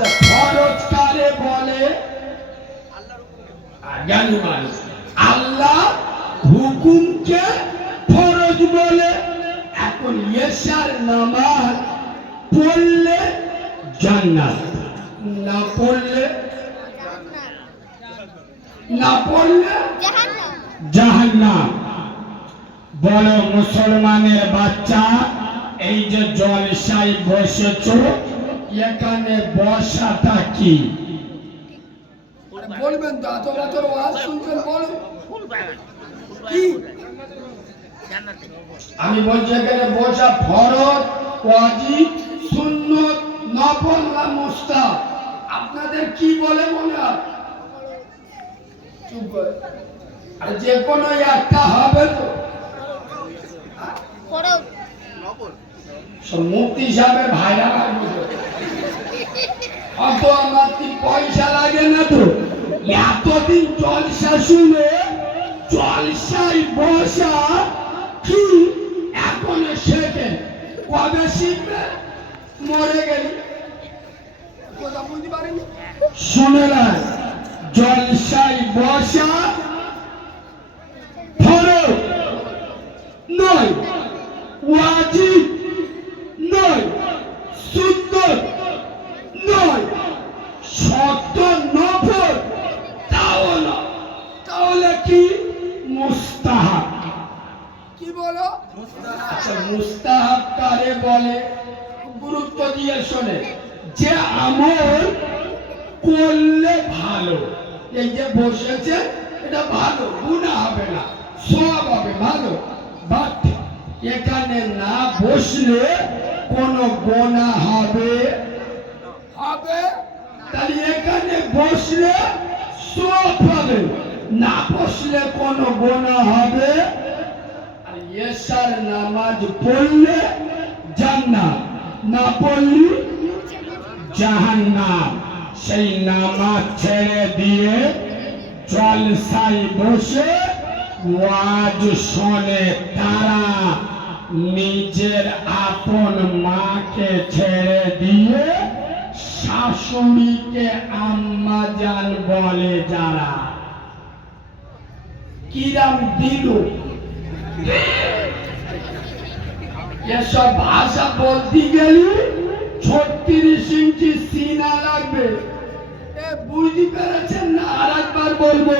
আচ্ছা ফরজ কারে বলে? জ্ঞানী মানুষ। আল্লাহ হুকুমকে ফরজ বলে। এখন এশার নামাজ পড়লে জান্নাত, না পড়লে জাহান্নাম। বলো মুসলমানের বাচ্চা, এই যে জলসায় বসেছো, এখানে বসাটা কি? বলবেন তো, এত বছর ওয়াজ শুনছেন, বলুন কি? আমি বলছি এখানে বসা ফরজ, ওয়াজিব, সুন্নত, নফল না মুস্তাহাব? আপনাদের কি বলে মনে হয়? চুপ করে। আর যে কোনো একটা হবে তো। মুক্তি সাহেবের ভাইরা লাগবে তো। অত আমার কি পয়সা লাগে না তো? এতদিন জলসা শুনে জলসায় বসা কি এখন শেখে? কবে শিখবে? মরে গেলি। কথা বুঝতে পারিনি। শুনে না, জলসায় বসা ফরজ নয়, ওয়াজিব নয়, সুন্নত নয়, শর্ত নফল তাও না। তাহলে কি? মুস্তাহাব। কি বলো? আচ্ছা মুস্তাহাব কারে বলে? গুরুত্ব দিয়ে শোনে। যে আমল করলে ভালো, এই যে বসেছে এটা ভালো, গুনাহ হবে না, সওয়াব হবে, ভালো। বাট এখানে না বসলে কোনো গুনাহ হবে? তাহলে এখানে বসলে সওয়াব হবে, না বসলে কোনো গুনাহ হবে? আর এশার নামাজ পড়লে জান্নাত, না পড়লে জাহান্নাম। সেই নামাজ ছেড়ে দিয়ে জলসায় বসে ওয়াজ শোনে তারা নিজের আপন মাকে ছেড়ে দিয়ে শাশুড়িকে আম্মা জান বলে যারা। কিরাম দিল এসব ভাষা বলতে গেলে 36 ইঞ্চি সিনা লাগবে। বুঝতে পেরেছেন না? আর একবার বলবো,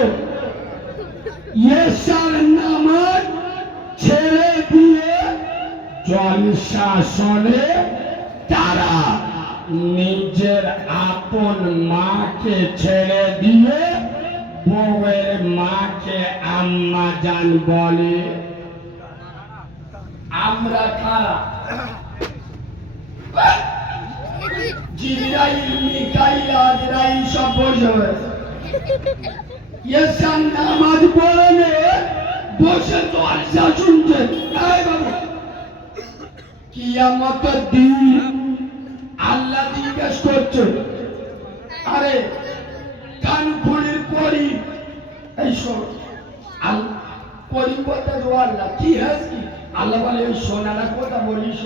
এশার নামাজ ছেড়ে দিয়ে জলসা শোনে তারা নিজের আপন মাকে ছেড়ে দিয়ে বউয়ের মাকে আম্মা জান বলে। আমরা কারা? জিবরাইল, মিকাইল, আজরাইল সব বসে হয়েছে। এশার নামাজ পড়ে বসে জলসা শুনছে। এই বাবা, কিয়ামতের দিন আল্লাহ জিজ্ঞেস করছে, আরে কান খুলে পড়ি, এই শোন। করিম বলতে আল্লাহ কি হয়েছে? আল্লাহ বলে ওই সোনারা কথা বলিস।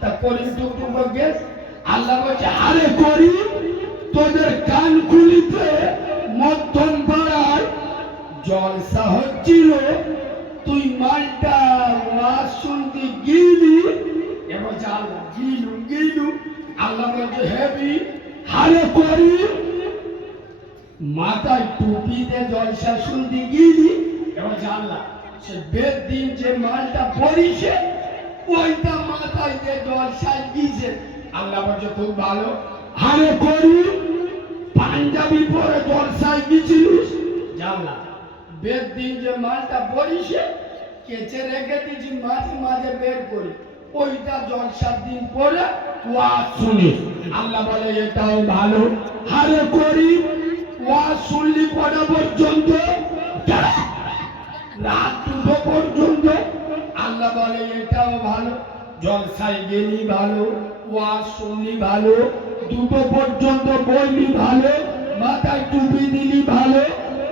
তা করিম টুকটুক গেছ। আল্লাহ বলছে, আরে করিম, তোদের কান খুলিতে মধ্যম পাড়ায় জলসা হচ্ছিল, তুই মালটা ওয়াজ শুনতে গিলি। এবার আল্লাহ গিলু। আল্লাহ বলছে, হেবি, আরে করিম, মাথায় টুপিতে জলসা শুনতে গিলি। এবার আল্লাহ সে বেদ দিন যে মালটা পড়িছে ওইটা মাথায় যে জলসায় গিয়েছে। আল্লাহ বলছে, খুব ভালো। আরে করিম, পাঞ্জাবি পরে জলসায় গিয়েছিলিস? জানলা বেদ দিন যে মালটা পড়িছে কেচে রেখে দিয়েছি, মাঝে মাঝে বের করি, ওইটা জলসার দিন পরে ওয়াজ শুনি। আল্লাহ বলে, এটাও ভালো। আরে করিম, ওয়াজ শুনলি কটা পর্যন্ত? রাত 2টো পর্যন্ত। আল্লাহ বলে, এটাও ভালো। জলসায় গেলি ভালো, ওয়াজ শুনলি ভালো, 2টো পর্যন্ত বললি ভালো, মাথায় টুপি দিলি ভালো,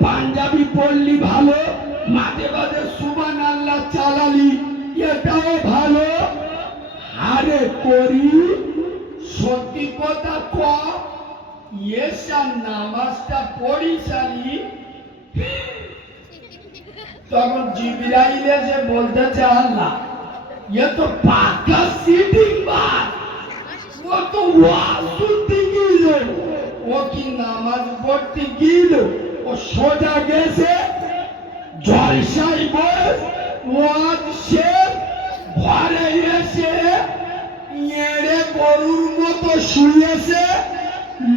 পাঞ্জাবি পড়লি ভালো, মাঝে মাঝে সুবহানাল্লাহ চালালি, এটাও ভালো। আরে করি, সত্যি কথা ক, এসার নামাজটা পড়ি সারি, তখন জিবরাইল এসে বলতেছে আল্লাহ এ তো পাকা সিটিং বাদ, ও তো ওয়াজ শুনতে গিয়েছিল, ও কি নামাজ পড়তে গিয়েছিল, ও সোজা গেছে জলসায় বস ওয়াজ শেষ, ঘরে এসে এড়ে গরুর মতো শুয়েছে,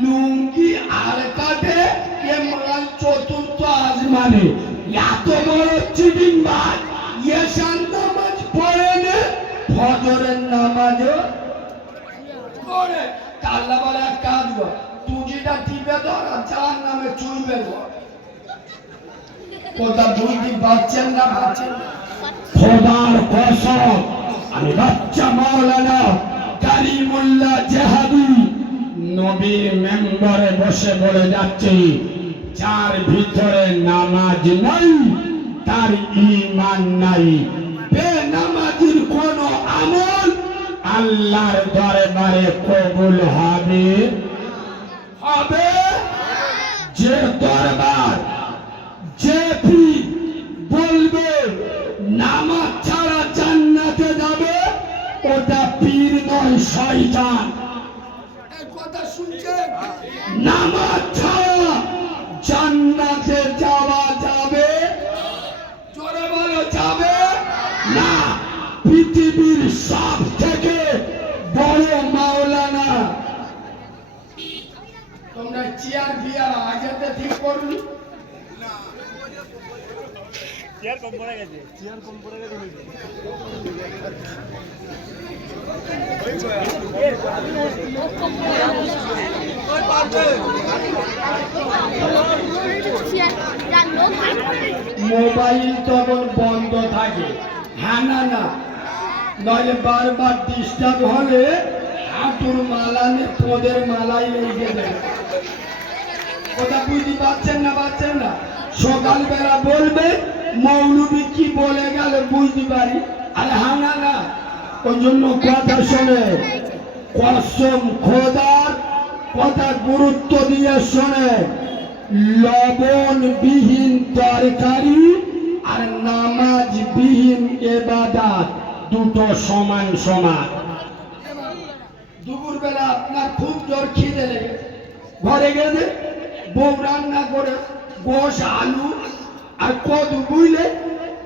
লুঙ্গি আর কাটে এ মাল চতুর্থ আসমানে। এত বড় চিটিং বাজ, এশার নামাজ পড়ে নে, ফজরের নামাজও পড়ে। আল্লাহ বলে এক কাজ কর, তুজিটা টিপে ধর আর যার নামে চুলবে ধর। কথা বুঝতে পারছেন না? পারছেন না? খোদার কসম, আমি বাচ্চা মাওলানা কারিমুল্লাহ জাহাদি নবীর মেম্বারে বসে বলে যাচ্ছি, যার ভিতরে নামাজ নাই তার ঈমান নাই। বেনামাজির কোন আমল আল্লাহর দরবারে কবুল হবে হবে। যে দরবার যে পীর বলবে নামাজ ছাড়া জান্নাতে যাবে, ওটা পীর নয় শয়তান। এই কথা শুনছেন? নামাজ ছাড়া জান্নাতে যাওয়া যাবে, জোরে বলো যাবে না। পৃথিবীর সব থেকে বড় মাওলানা, তোমরা চেয়ার বিয়ার আগেতে ঠিক করুন। চেয়ার কম পড়ে গেছে, চেয়ার কম পড়ে গেছে। মোবাইল তখন বন্ধ থাকে, হ্যাঁ না না, নইলে বারবার ডিস্টার্ব হলে হাঁটুর মালা নিয়ে পদের মালাই লেগে দেয়। কথা বুঝতে পারছেন না? পারছেন না? সকালবেলা বলবে মৌলবী কি বলে গেল বুঝতে পারি, আরে হ্যাঁ না না, ওই জন্য কথা শোনে, কসম খোদার কথা গুরুত্ব দিয়ে শোনে। লবণ বিহীন তরকারি আর নামাজ বিহীন ইবাদত দুটো সমান সমান। দুপুরবেলা আপনার খুব জোর খিদে লেগেছে, ঘরে গেলে বউ রান্না করে গোশ আলু আর কদু বুঝলে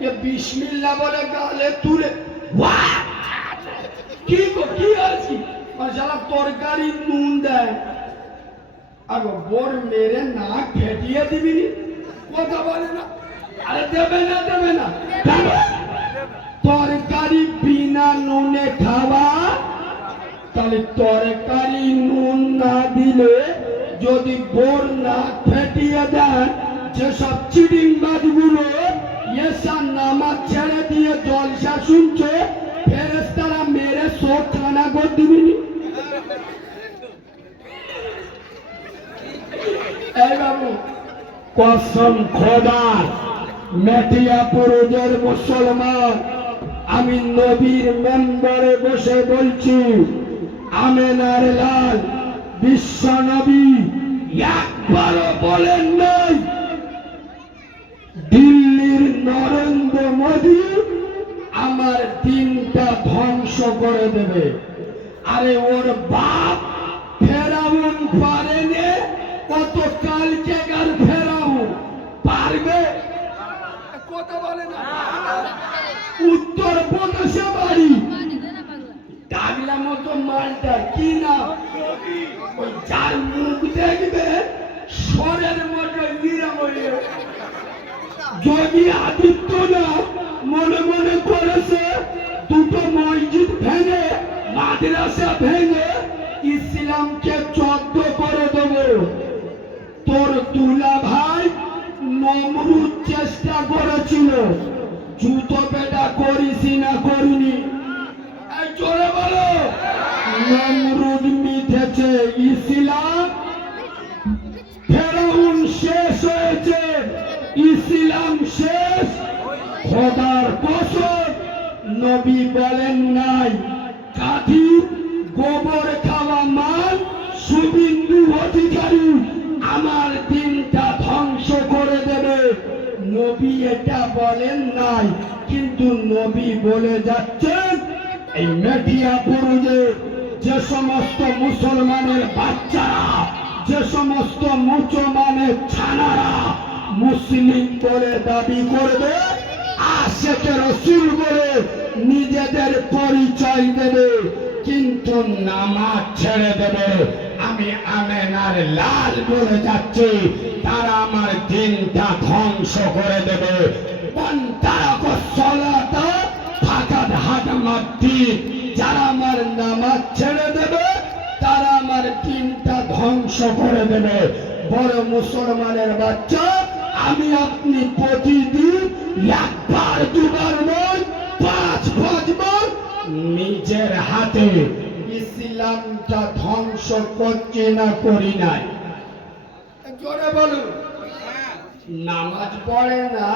এ বিসমিল্লাহ বলে গালে তুলে কি কি আছি সারা তরকারি নুন দেয়, আর বোর মেরে না ফেটিয়ে দিবি, কথা বলে না, আরে দেবে না দেবে না। তরকারি বিনা নুনে খাওয়া, তাহলে তরকারি নুন না দিলে যদি বোর না ফেটিয়ে দেন, যেসব চিটিং বাজগুলো এসার নামাজ ছেড়ে দিয়ে জলসা শুনছে, ফেরেশতারা মেরে সব খানা করে দিবিনি। এই বাবু, কসম খোদার, মেটিয়াপুরের মুসলমান, আমি নবীর মেম্বারে বসে বলছি, আমেনার লাল বিশ্ব নবী একবারও বলেন নাই দিল্লির নরেন্দ্র মোদী আমার দিনটা ধ্বংস করে দেবে। আরে ওর বাপ ফেরাউন পারেনি, কত কালকে গার ফেরাউন পারবে? কথা বলে না। উত্তর প্রদেশে বাড়ি, ডাগলা মতো মালটা কি না, ওই যার মুখ দেখবে সরের মতো নিরাময়। যোগী আদিত্যনাথ মনে মনে করেছে দুটো মসজিদ ভেঙে মাদ্রাসা ভেঙে ইসলামকে চদ্দ করে দেব। তোর দুলা ভাই নমরুদ চেষ্টা করেছিল, জুতো পেটা করিস না করিনি? এই জোরে বলো, নমরুদ মিটেছে, ইসলাম ফেরাউন শেষ হয়েছে, ইসলাম শেষ। খোদার কসম, নবী বলেন নাই গাধী গোবর খাওয়া মাল শুভেন্দু অধিকারী আমার দিনটা ধ্বংস করে দেবে। নবী এটা বলেন নাই, কিন্তু নবী বলে যাচ্ছেন এই মেটিয়াপুরে যে সমস্ত মুসলমানের বাচ্চারা, যে সমস্ত মুসলমানের ছানারা মুসলিম বলে দাবি করবে, আশেকে রসুল বলে নিজেদের পরিচয় দেবে, কিন্তু নামাজ ছেড়ে দেবে, আমি আমেনার লাল বলে যাচ্ছি, তারা আমার দিনটা ধ্বংস করে দেবে। যারা আমার নামাজ ছেড়ে দেবে তারা আমার দিনটা ধ্বংস করে দেবে। বড় মুসলমানের বাচ্চা, আমি আপনি প্রতিদিন একবার দুবার নয়, 5 বার নিজের হাতে ইসলামটা ধ্বংস করছে না করি নাই? জোরে বলুন। নামাজ পড়ে না,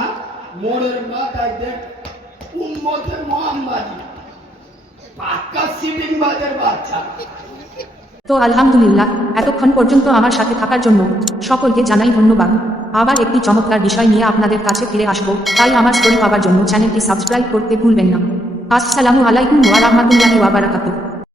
মোড়ের মাথায় দেখ উম্মতে মুহাম্মাদি, পাক্কা সিটিং বাজের বাচ্চা। তো আলহামদুলিল্লাহ, এতক্ষণ পর্যন্ত আমার সাথে থাকার জন্য সকলকে জানাই ধন্যবাদ। আবার একটি চমৎকার বিষয় নিয়ে আপনাদের কাছে ফিরে আসবো, তাই আমার স্টোরি পাওয়ার জন্য চ্যানেলটি সাবস্ক্রাইব করতে ভুলবেন না। আসসালামু আলাইকুম ওয়া রাহমাতুল্লাহি ওয়া বারাকাতুহু।